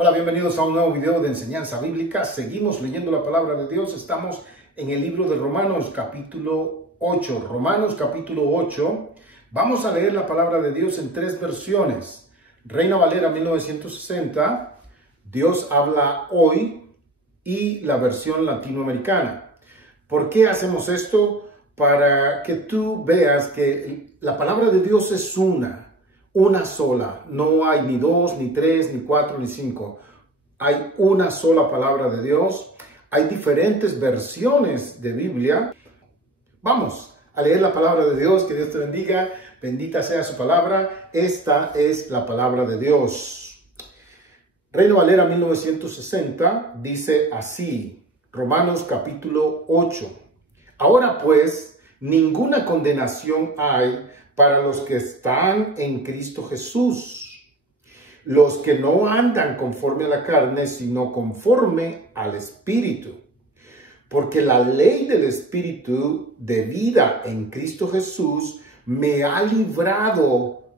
Hola, bienvenidos a un nuevo video de enseñanza bíblica. Seguimos leyendo la palabra de Dios. Estamos en el libro de Romanos capítulo 8. Romanos capítulo 8. Vamos a leer la palabra de Dios en tres versiones. Reina Valera 1960, Dios habla hoy y la versión latinoamericana. ¿Por qué hacemos esto? Para que tú veas que la palabra de Dios es una sola. No hay ni dos, ni tres, ni cuatro, ni cinco. Hay una sola palabra de Dios. Hay diferentes versiones de Biblia. Vamos a leer la palabra de Dios. Que Dios te bendiga. Bendita sea su palabra. Esta es la palabra de Dios. Reina Valera 1960 dice así. Romanos capítulo 8. Ahora pues, ninguna condenación hay para los que están en Cristo Jesús, los que no andan conforme a la carne, sino conforme al Espíritu. Porque la ley del Espíritu de vida en Cristo Jesús me ha librado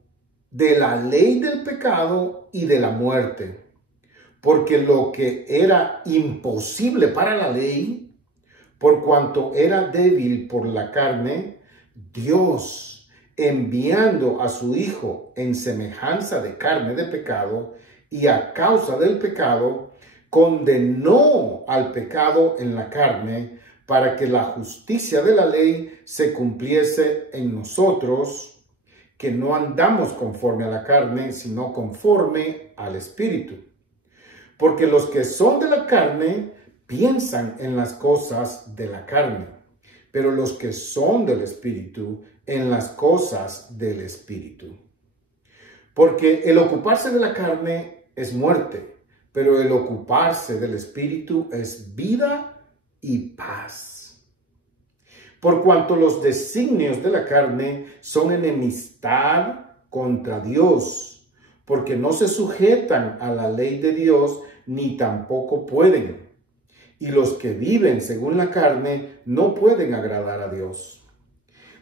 de la ley del pecado y de la muerte. Porque lo que era imposible para la ley, por cuanto era débil por la carne, Dios, enviando a su Hijo en semejanza de carne de pecado, y a causa del pecado, condenó al pecado en la carne, para que la justicia de la ley se cumpliese en nosotros, que no andamos conforme a la carne, sino conforme al Espíritu. Porque los que son de la carne piensan en las cosas de la carne, pero los que son del Espíritu, en las cosas del Espíritu. Porque el ocuparse de la carne es muerte, pero el ocuparse del Espíritu es vida y paz. Por cuanto los designios de la carne son enemistad contra Dios, porque no se sujetan a la ley de Dios, ni tampoco pueden. Y los que viven según la carne no pueden agradar a Dios.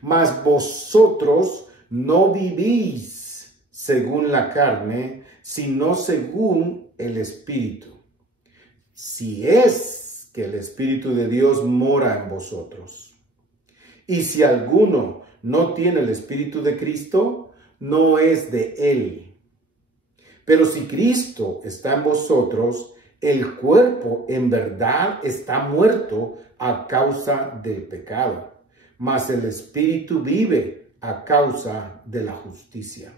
Mas vosotros no vivís según la carne, sino según el Espíritu. Si es que el Espíritu de Dios mora en vosotros. Y si alguno no tiene el Espíritu de Cristo, no es de él. Pero si Cristo está en vosotros, el cuerpo en verdad está muerto a causa del pecado, mas el Espíritu vive a causa de la justicia.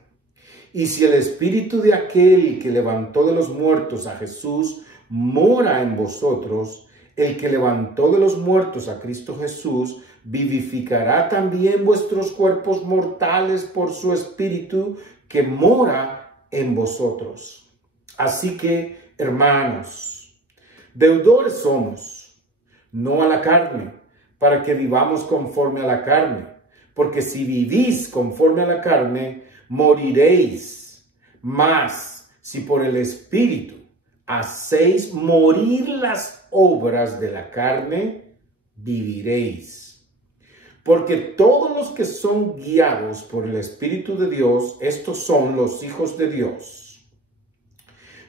Y si el Espíritu de aquel que levantó de los muertos a Jesús mora en vosotros, el que levantó de los muertos a Cristo Jesús vivificará también vuestros cuerpos mortales por su Espíritu que mora en vosotros. Así que, hermanos, deudores somos, no a la carne, para que vivamos conforme a la carne. Porque si vivís conforme a la carne, moriréis. Mas si por el Espíritu hacéis morir las obras de la carne, viviréis. Porque todos los que son guiados por el Espíritu de Dios, estos son los hijos de Dios.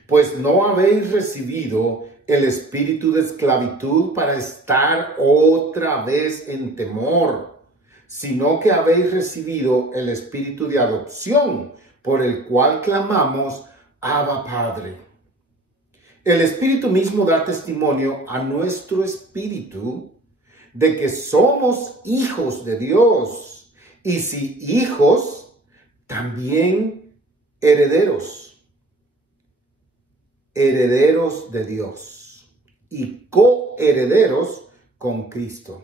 Pues no habéis recibido el espíritu de esclavitud para estar otra vez en temor, sino que habéis recibido el espíritu de adopción, por el cual clamamos, Abba Padre. El Espíritu mismo da testimonio a nuestro espíritu de que somos hijos de Dios, y si hijos, también herederos, herederos de Dios y coherederos con Cristo.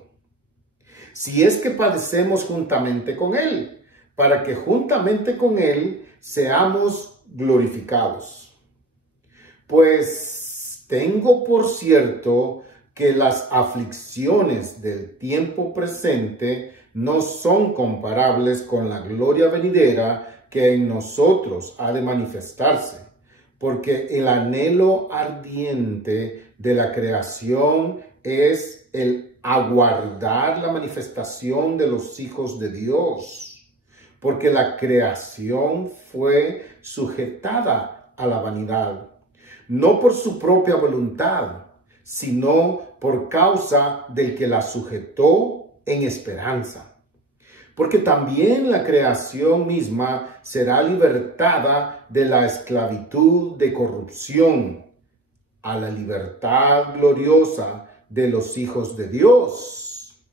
Si es que padecemos juntamente con Él, para que juntamente con Él seamos glorificados. Pues tengo por cierto que las aflicciones del tiempo presente no son comparables con la gloria venidera que en nosotros ha de manifestarse. Porque el anhelo ardiente de la creación es el aguardar la manifestación de los hijos de Dios. Porque la creación fue sujetada a la vanidad, no por su propia voluntad, sino por causa del que la sujetó en esperanza. Porque también la creación misma será libertada de la esclavitud de corrupción a la libertad gloriosa de los hijos de Dios.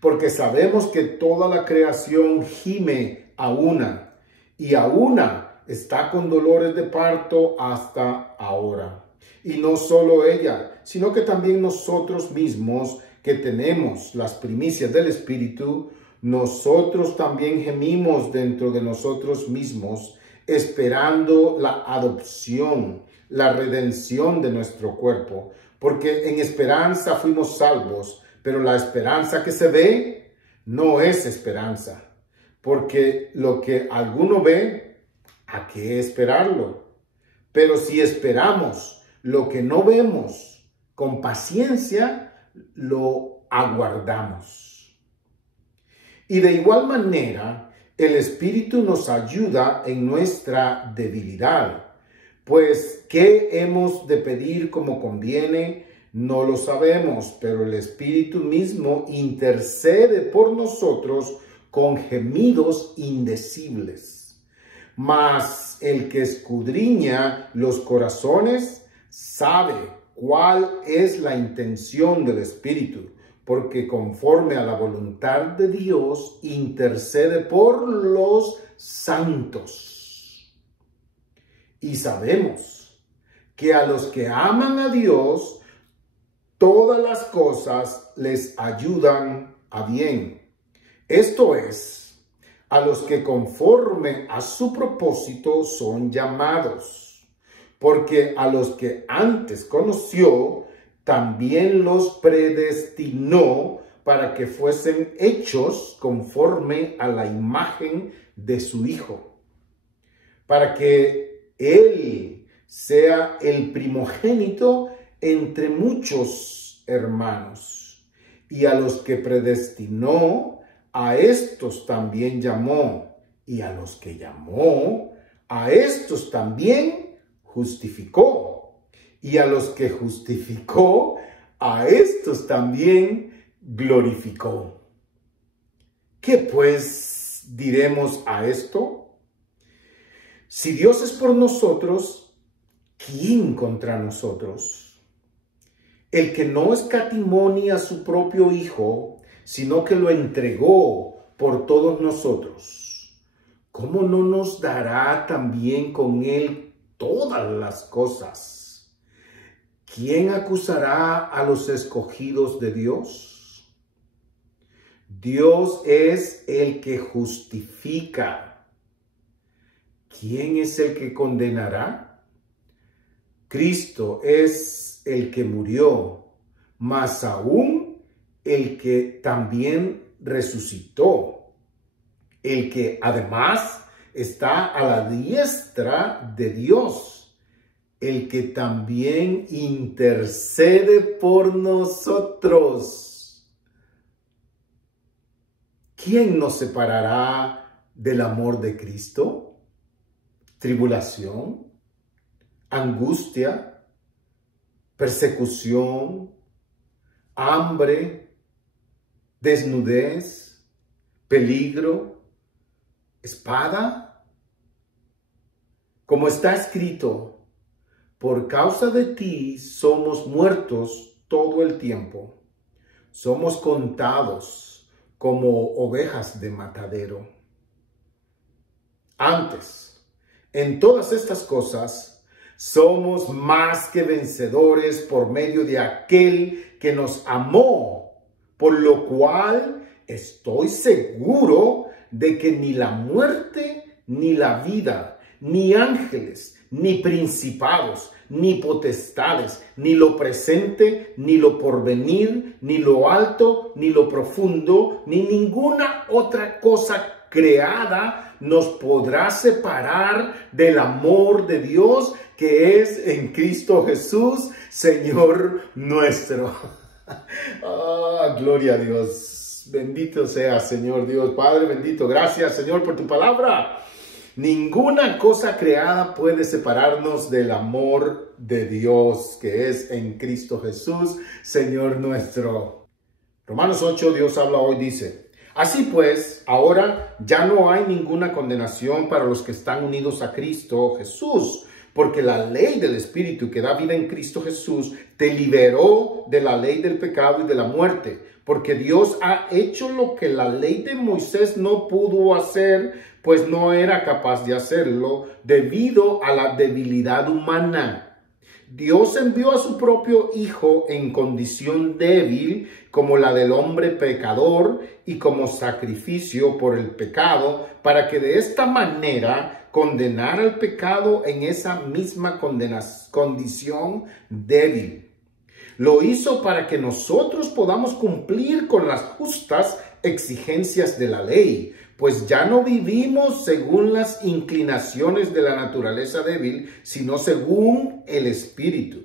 Porque sabemos que toda la creación gime a una, y a una está con dolores de parto hasta ahora. Y no solo ella, sino que también nosotros mismos, que tenemos las primicias del Espíritu, nosotros también gemimos dentro de nosotros mismos, esperando la adopción, la redención de nuestro cuerpo. Porque en esperanza fuimos salvos, pero la esperanza que se ve no es esperanza. Porque lo que alguno ve, ¿a qué esperarlo? Pero si esperamos lo que no vemos, con paciencia lo aguardamos. Y de igual manera, el Espíritu nos ayuda en nuestra debilidad. Pues, ¿qué hemos de pedir como conviene? No lo sabemos, pero el Espíritu mismo intercede por nosotros con gemidos indecibles. Mas el que escudriña los corazones sabe cuál es la intención del Espíritu, porque conforme a la voluntad de Dios intercede por los santos. Y sabemos que a los que aman a Dios, todas las cosas les ayudan a bien. Esto es, a los que conforme a su propósito son llamados. Porque a los que antes conoció, también los predestinó para que fuesen hechos conforme a la imagen de su Hijo, para que Él sea el primogénito entre muchos hermanos. Y a los que predestinó, a estos también llamó. Y a los que llamó, a estos también justificó. Y a los que justificó, a estos también glorificó. ¿Qué pues diremos a esto? Si Dios es por nosotros, ¿quién contra nosotros? El que no escatimó ni a su propio Hijo, sino que lo entregó por todos nosotros, ¿cómo no nos dará también con Él todas las cosas? ¿Quién acusará a los escogidos de Dios? Dios es el que justifica. ¿Quién es el que condenará? Cristo es el que murió, más aún el que también resucitó, el que además está a la diestra de Dios, el que también intercede por nosotros. ¿Quién nos separará del amor de Cristo? ¿Tribulación? ¿Angustia? ¿Persecución? ¿Hambre? ¿Desnudez? ¿Peligro? ¿Espada? Como está escrito, por causa de ti somos muertos todo el tiempo. Somos contados como ovejas de matadero. Antes, en todas estas cosas, somos más que vencedores por medio de aquel que nos amó, por lo cual estoy seguro de que ni la muerte, ni la vida, ni ángeles, ni principados, ni potestades, ni lo presente, ni lo porvenir, ni lo alto, ni lo profundo, ni ninguna otra cosa creada nos podrá separar del amor de Dios que es en Cristo Jesús, Señor nuestro. Gloria a Dios. Bendito sea, Señor Dios. Padre bendito, gracias, Señor, por tu palabra. Ninguna cosa creada puede separarnos del amor de Dios que es en Cristo Jesús, Señor nuestro. Romanos 8, Dios habla hoy, dice: así pues, ahora ya no hay ninguna condenación para los que están unidos a Cristo Jesús, porque la ley del Espíritu que da vida en Cristo Jesús te liberó de la ley del pecado y de la muerte, porque Dios ha hecho lo que la ley de Moisés no pudo hacer, pues no era capaz de hacerlo debido a la debilidad humana. Dios envió a su propio Hijo en condición débil, como la del hombre pecador, y como sacrificio por el pecado, para que de esta manera condenara al pecado en esa misma condición débil. Lo hizo para que nosotros podamos cumplir con las justas exigencias de la ley, pues ya no vivimos según las inclinaciones de la naturaleza débil, sino según el Espíritu.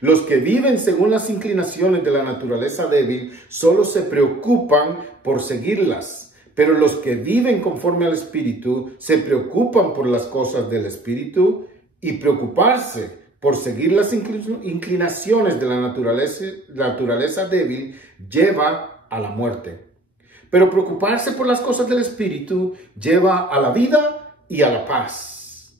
Los que viven según las inclinaciones de la naturaleza débil solo se preocupan por seguirlas, pero los que viven conforme al Espíritu se preocupan por las cosas del Espíritu, y preocuparse por seguir las inclinaciones de la naturaleza débil lleva a la muerte. Pero preocuparse por las cosas del Espíritu lleva a la vida y a la paz.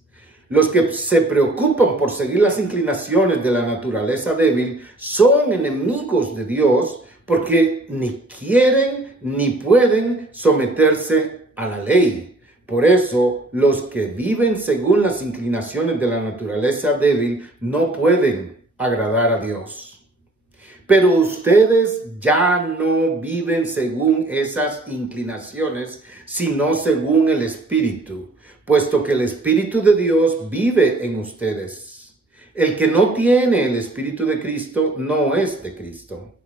Los que se preocupan por seguir las inclinaciones de la naturaleza débil son enemigos de Dios, porque ni quieren ni pueden someterse a la ley. Por eso, los que viven según las inclinaciones de la naturaleza débil no pueden agradar a Dios. Pero ustedes ya no viven según esas inclinaciones, sino según el Espíritu, puesto que el Espíritu de Dios vive en ustedes. El que no tiene el Espíritu de Cristo no es de Cristo.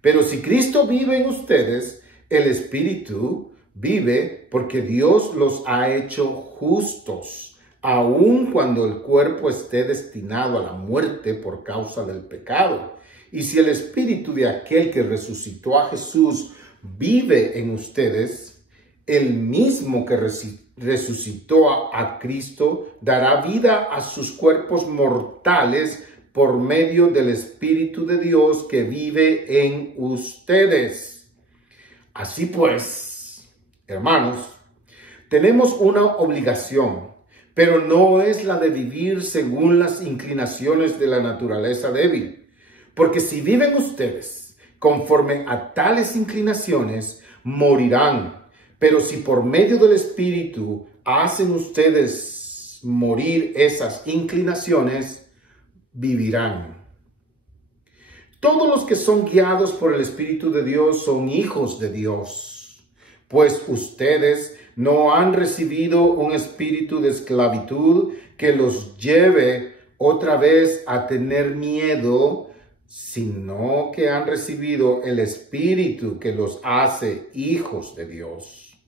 Pero si Cristo vive en ustedes, el Espíritu vive porque Dios los ha hecho justos, aun cuando el cuerpo esté destinado a la muerte por causa del pecado. Y si el Espíritu de aquel que resucitó a Jesús vive en ustedes, el mismo que resucitó a Cristo dará vida a sus cuerpos mortales por medio del Espíritu de Dios que vive en ustedes. Así pues, hermanos, tenemos una obligación, pero no es la de vivir según las inclinaciones de la naturaleza débil. Porque si viven ustedes conforme a tales inclinaciones, morirán. Pero si por medio del Espíritu hacen ustedes morir esas inclinaciones, vivirán. Todos los que son guiados por el Espíritu de Dios son hijos de Dios. Pues ustedes no han recibido un espíritu de esclavitud que los lleve otra vez a tener miedo, sino que han recibido el Espíritu que los hace hijos de Dios.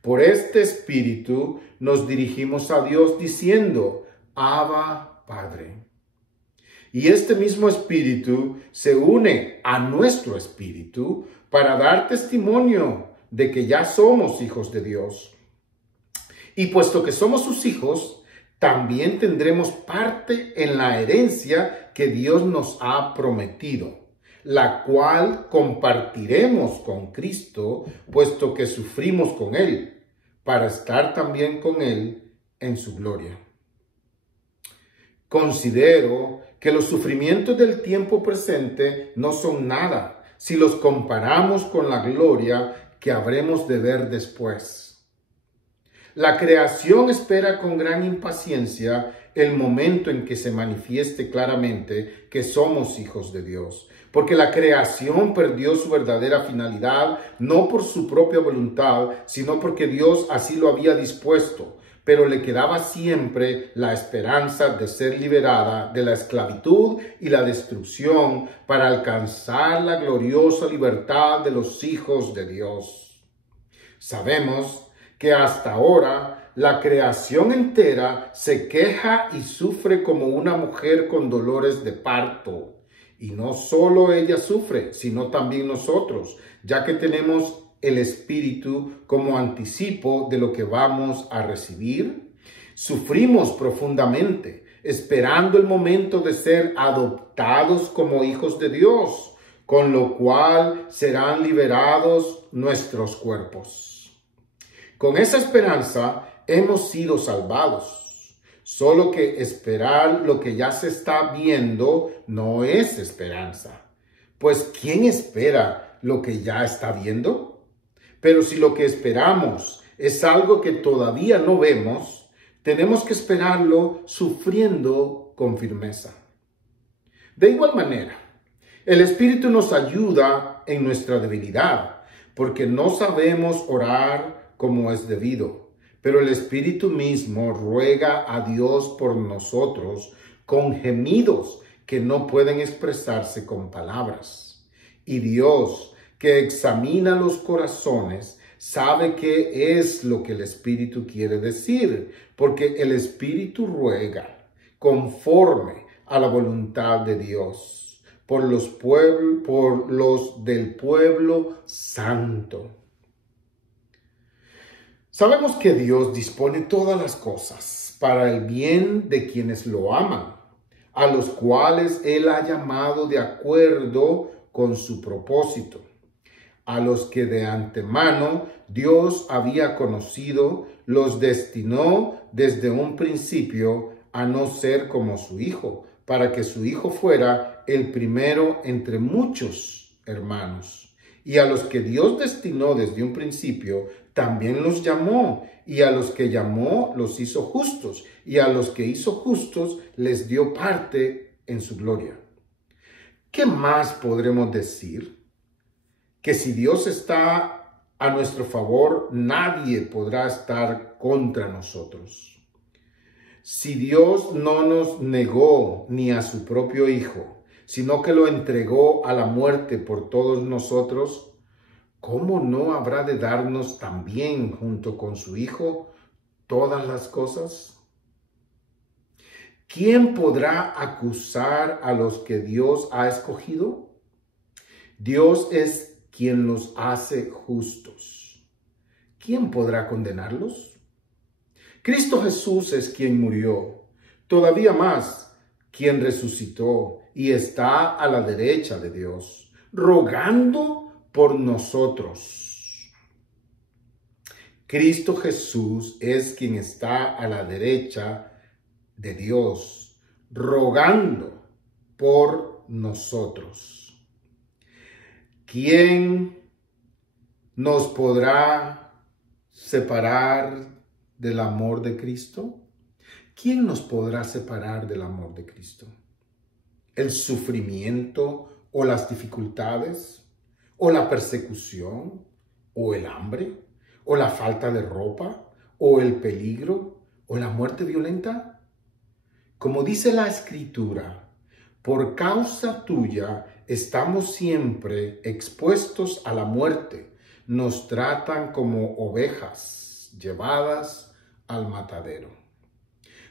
Por este Espíritu nos dirigimos a Dios diciendo: Abba, Padre. Y este mismo Espíritu se une a nuestro espíritu para dar testimonio de que ya somos hijos de Dios. Y puesto que somos sus hijos, también tendremos parte en la herencia que Dios nos ha prometido, la cual compartiremos con Cristo, puesto que sufrimos con Él, para estar también con Él en su gloria. Considero que los sufrimientos del tiempo presente no son nada si los comparamos con la gloria que habremos de ver después. La creación espera con gran impaciencia el momento en que se manifieste claramente que somos hijos de Dios, porque la creación perdió su verdadera finalidad, no por su propia voluntad, sino porque Dios así lo había dispuesto, pero le quedaba siempre la esperanza de ser liberada de la esclavitud y la destrucción para alcanzar la gloriosa libertad de los hijos de Dios. Sabemos que hasta ahora la creación entera se queja y sufre como una mujer con dolores de parto. Y no solo ella sufre, sino también nosotros, ya que tenemos el Espíritu como anticipo de lo que vamos a recibir? Sufrimos profundamente, esperando el momento de ser adoptados como hijos de Dios, con lo cual serán liberados nuestros cuerpos. Con esa esperanza hemos sido salvados. Solo que esperar lo que ya se está viendo no es esperanza. Pues ¿quién espera lo que ya está viendo? Pero si lo que esperamos es algo que todavía no vemos, tenemos que esperarlo sufriendo con firmeza. De igual manera, el Espíritu nos ayuda en nuestra debilidad, porque no sabemos orar como es debido. Pero el Espíritu mismo ruega a Dios por nosotros con gemidos que no pueden expresarse con palabras. Y Dios, que examina los corazones, sabe qué es lo que el Espíritu quiere decir, porque el Espíritu ruega conforme a la voluntad de Dios por los del pueblo santo. Sabemos que Dios dispone todas las cosas para el bien de quienes lo aman, a los cuales Él ha llamado de acuerdo con su propósito. A los que de antemano Dios había conocido, los destinó desde un principio a no ser como su Hijo, para que su Hijo fuera el primero entre muchos hermanos. Y a los que Dios destinó desde un principio, también los llamó, y a los que llamó los hizo justos, y a los que hizo justos les dio parte en su gloria. ¿Qué más podremos decir? Que si Dios está a nuestro favor, nadie podrá estar contra nosotros. Si Dios no nos negó ni a su propio Hijo, sino que lo entregó a la muerte por todos nosotros, ¿cómo no habrá de darnos también junto con su Hijo todas las cosas? ¿Quién podrá acusar a los que Dios ha escogido? Dios es quien los hace justos. ¿Quién podrá condenarlos? Cristo Jesús es quien murió, todavía más, quien resucitó y está a la derecha de Dios, rogando por nosotros. Cristo Jesús es quien está a la derecha de Dios, rogando por nosotros. ¿Quién nos podrá separar del amor de Cristo? ¿Quién nos podrá separar del amor de Cristo? ¿El sufrimiento o las dificultades? ¿O la persecución? ¿O el hambre? ¿O la falta de ropa? ¿O el peligro? ¿O la muerte violenta? Como dice la Escritura, por causa tuya estamos siempre expuestos a la muerte. Nos tratan como ovejas llevadas al matadero.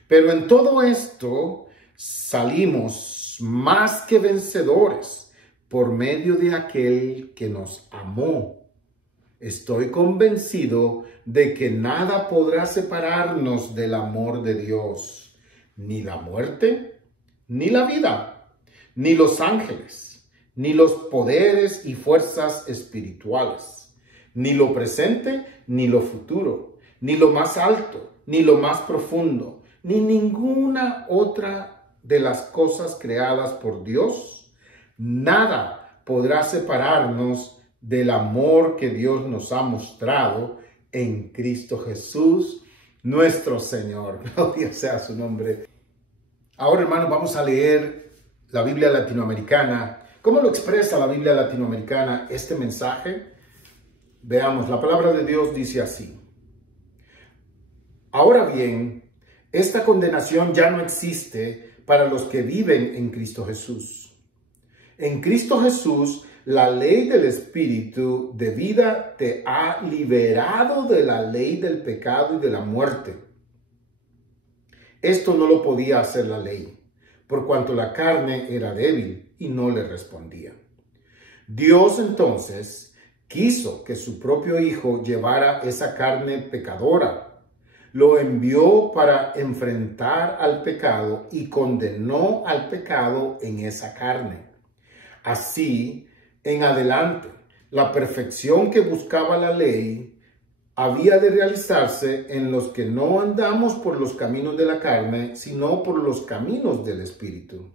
Pero en todo esto salimos más que vencedores por medio de aquel que nos amó. Estoy convencido de que nada podrá separarnos del amor de Dios, ni la muerte, ni la vida, ni los ángeles, ni los poderes y fuerzas espirituales, ni lo presente, ni lo futuro, ni lo más alto, ni lo más profundo, ni ninguna otra de las cosas creadas por Dios. Nada podrá separarnos del amor que Dios nos ha mostrado en Cristo Jesús, nuestro Señor. Gloria sea su nombre. Ahora, hermanos, vamos a leer la Biblia latinoamericana. ¿Cómo lo expresa la Biblia latinoamericana este mensaje? Veamos, la palabra de Dios dice así. Ahora bien, esta condenación ya no existe para los que viven en Cristo Jesús. En Cristo Jesús, la ley del Espíritu de vida te ha liberado de la ley del pecado y de la muerte. Esto no lo podía hacer la ley, por cuanto la carne era débil y no le respondía. Dios entonces, quiso que su propio Hijo llevara esa carne pecadora. Lo envió para enfrentar al pecado y condenó al pecado en esa carne. Así, en adelante, la perfección que buscaba la ley había de realizarse en los que no andamos por los caminos de la carne, sino por los caminos del Espíritu.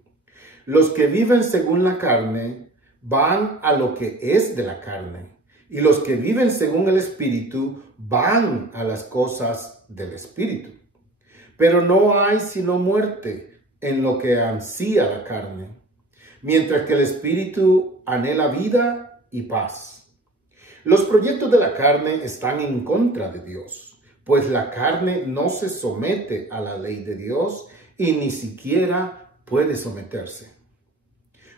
Los que viven según la carne van a lo que es de la carne, y los que viven según el Espíritu van a las cosas del Espíritu. Pero no hay sino muerte en lo que ansía la carne, mientras que el Espíritu anhela vida y paz. Los proyectos de la carne están en contra de Dios, pues la carne no se somete a la ley de Dios y ni siquiera puede someterse.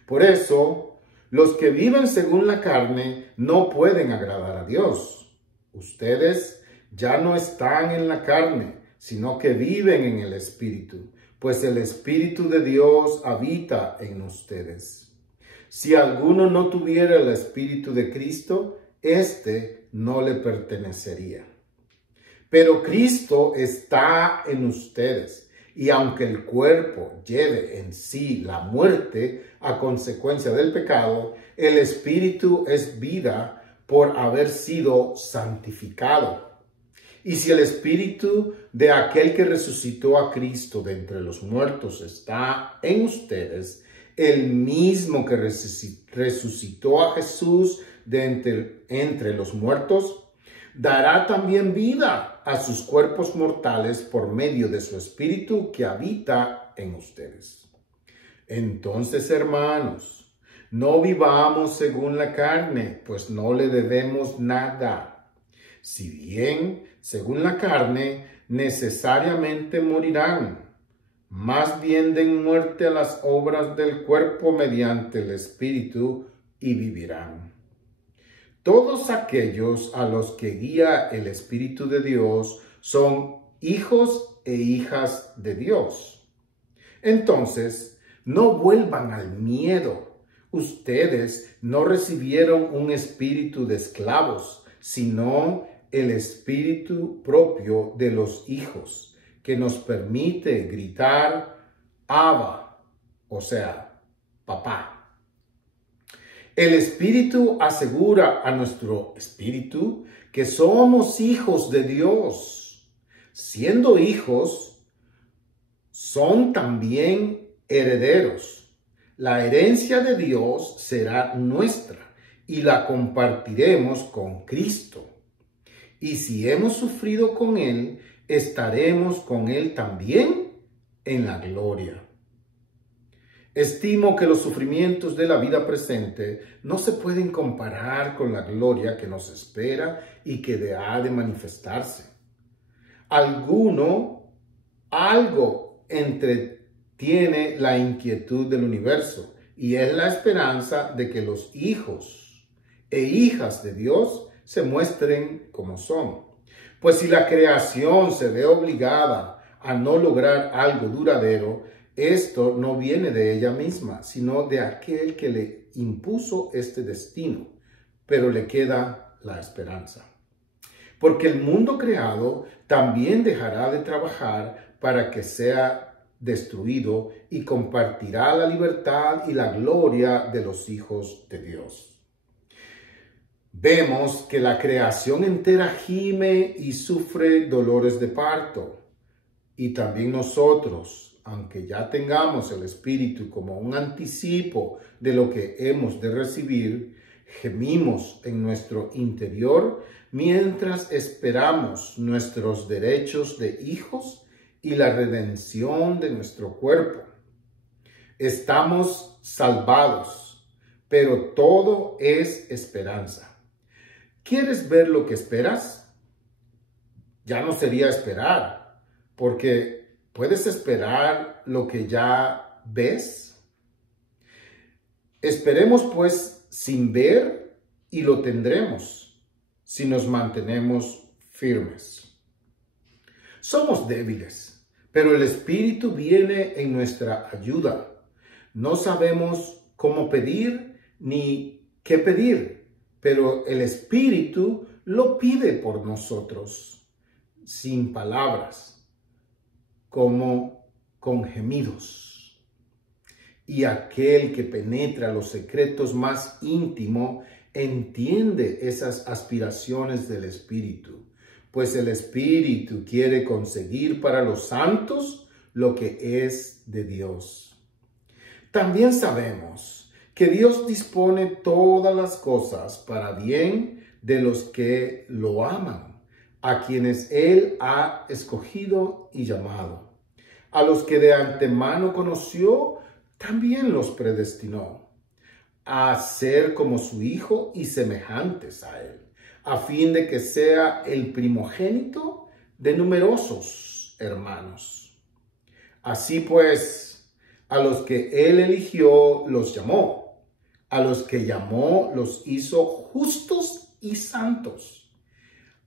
Por eso, los que viven según la carne no pueden agradar a Dios. Ustedes ya no están en la carne, sino que viven en el Espíritu, pues el Espíritu de Dios habita en ustedes. Si alguno no tuviera el Espíritu de Cristo, éste no le pertenecería. Pero Cristo está en ustedes, y aunque el cuerpo lleve en sí la muerte a consecuencia del pecado, el Espíritu es vida por haber sido santificado. Y si el Espíritu de aquel que resucitó a Cristo de entre los muertos está en ustedes, el mismo que resucitó a Jesús de entre los muertos, dará también vida a sus cuerpos mortales por medio de su Espíritu que habita en ustedes. Entonces, hermanos, no vivamos según la carne, pues no le debemos nada. Si bien, según la carne, necesariamente morirán, más bien den muerte a las obras del cuerpo mediante el Espíritu y vivirán. Todos aquellos a los que guía el Espíritu de Dios son hijos e hijas de Dios. Entonces, no vuelvan al miedo. Ustedes no recibieron un espíritu de esclavos, sino el espíritu propio de los hijos, que nos permite gritar, Abba, o sea, papá. El Espíritu asegura a nuestro espíritu que somos hijos de Dios. Siendo hijos, son también herederos. La herencia de Dios será nuestra y la compartiremos con Cristo. Y si hemos sufrido con Él, estaremos con Él también en la gloria. Estimo que los sufrimientos de la vida presente no se pueden comparar con la gloria que nos espera y que ha de manifestarse. Algo entretiene la inquietud del universo y es la esperanza de que los hijos e hijas de Dios se muestren como son. Pues si la creación se ve obligada a no lograr algo duradero, esto no viene de ella misma, sino de aquel que le impuso este destino, pero le queda la esperanza. Porque el mundo creado también dejará de trabajar para que sea destruido y compartirá la libertad y la gloria de los hijos de Dios. Vemos que la creación entera gime y sufre dolores de parto, y también nosotros, aunque ya tengamos el Espíritu como un anticipo de lo que hemos de recibir, gemimos en nuestro interior mientras esperamos nuestros derechos de hijos y la redención de nuestro cuerpo. Estamos salvados, pero todo es esperanza. ¿Quieres ver lo que esperas? Ya no sería esperar, porque ¿puedes esperar lo que ya ves? Esperemos pues sin ver y lo tendremos si nos mantenemos firmes. Somos débiles, pero el Espíritu viene en nuestra ayuda. No sabemos cómo pedir ni qué pedir, pero el Espíritu lo pide por nosotros, sin palabras, como con gemidos. Y aquel que penetra los secretos más íntimos entiende esas aspiraciones del Espíritu, pues el Espíritu quiere conseguir para los santos lo que es de Dios. También sabemos que Dios dispone todas las cosas para bien de los que lo aman, a quienes Él ha escogido y llamado. A los que de antemano conoció, también los predestinó a ser como su Hijo y semejantes a Él, a fin de que sea el primogénito de numerosos hermanos. Así pues, a los que Él eligió, los llamó. A los que llamó, los hizo justos y santos.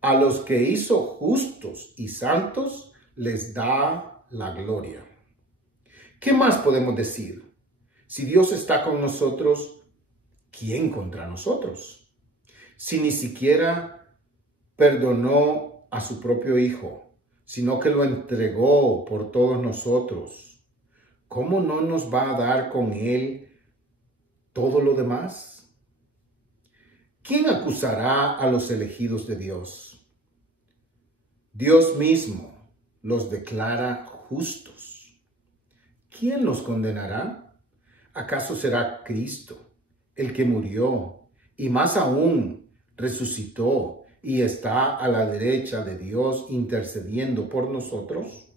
A los que hizo justos y santos, les da la gloria. ¿Qué más podemos decir? Si Dios está con nosotros, ¿quién contra nosotros? Si ni siquiera perdonó a su propio Hijo, sino que lo entregó por todos nosotros, ¿cómo no nos va a dar con Él todo lo demás? ¿Quién acusará a los elegidos de Dios? Dios mismo los declara justos. ¿Quién los condenará? ¿Acaso será Cristo, el que murió y más aún resucitó y está a la derecha de Dios intercediendo por nosotros?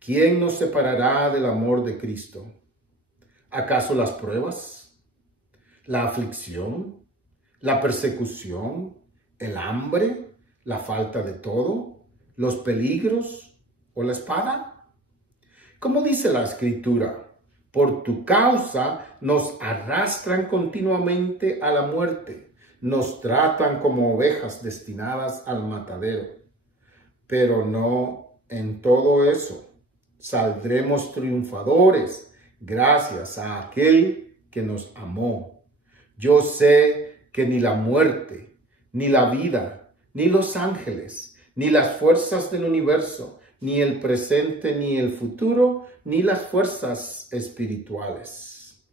¿Quién nos separará del amor de Cristo? ¿Acaso las pruebas, la aflicción, la persecución, el hambre, la falta de todo, los peligros o la espada? Como dice la Escritura, por tu causa nos arrastran continuamente a la muerte, nos tratan como ovejas destinadas al matadero. Pero no en todo eso saldremos triunfadores, gracias a aquel que nos amó. Yo sé que ni la muerte, ni la vida, ni los ángeles, ni las fuerzas del universo, ni el presente, ni el futuro, ni las fuerzas espirituales,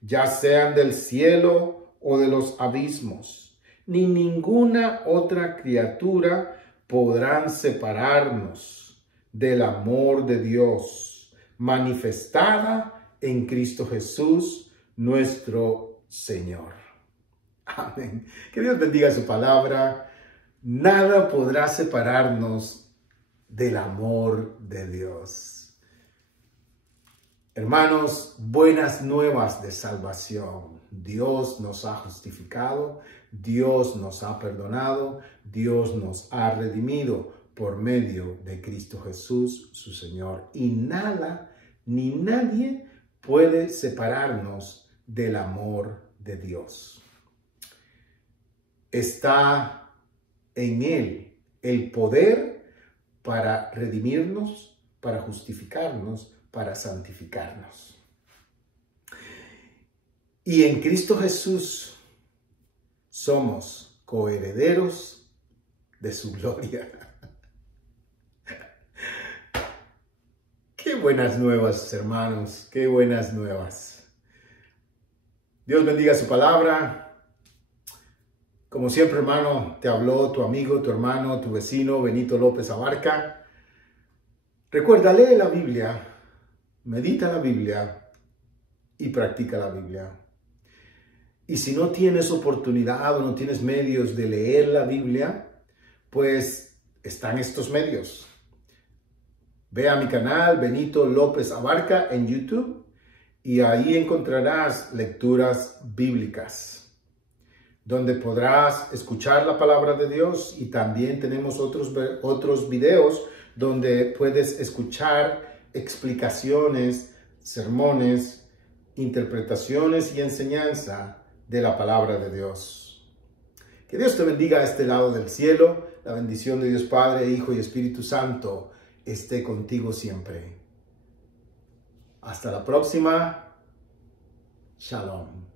ya sean del cielo o de los abismos, ni ninguna otra criatura podrán separarnos del amor de Dios, manifestada en Cristo Jesús, nuestro Señor. Amén. Que Dios bendiga su palabra. Nada podrá separarnos del amor de Dios. Hermanos, buenas nuevas de salvación. Dios nos ha justificado, Dios nos ha perdonado, Dios nos ha redimido por medio de Cristo Jesús, su Señor. Y nada ni nadie puede separarnos del amor de Dios. Está en Él el poder para redimirnos, para justificarnos, para santificarnos. Y en Cristo Jesús somos coherederos de su gloria. Qué buenas nuevas, hermanos, qué buenas nuevas. Dios bendiga su palabra. Como siempre, hermano, te habló tu amigo, tu hermano, tu vecino, Benito López Abarca. Recuerda, lee la Biblia, medita la Biblia y practica la Biblia. Y si no tienes oportunidad o no tienes medios de leer la Biblia, pues están estos medios. Ve a mi canal, Benito López Abarca, en YouTube, y ahí encontrarás lecturas bíblicas, donde podrás escuchar la palabra de Dios, y también tenemos otros videos donde puedes escuchar explicaciones, sermones, interpretaciones y enseñanza de la palabra de Dios. Que Dios te bendiga a este lado del cielo. La bendición de Dios Padre, Hijo y Espíritu Santo esté contigo siempre. Hasta la próxima. Shalom.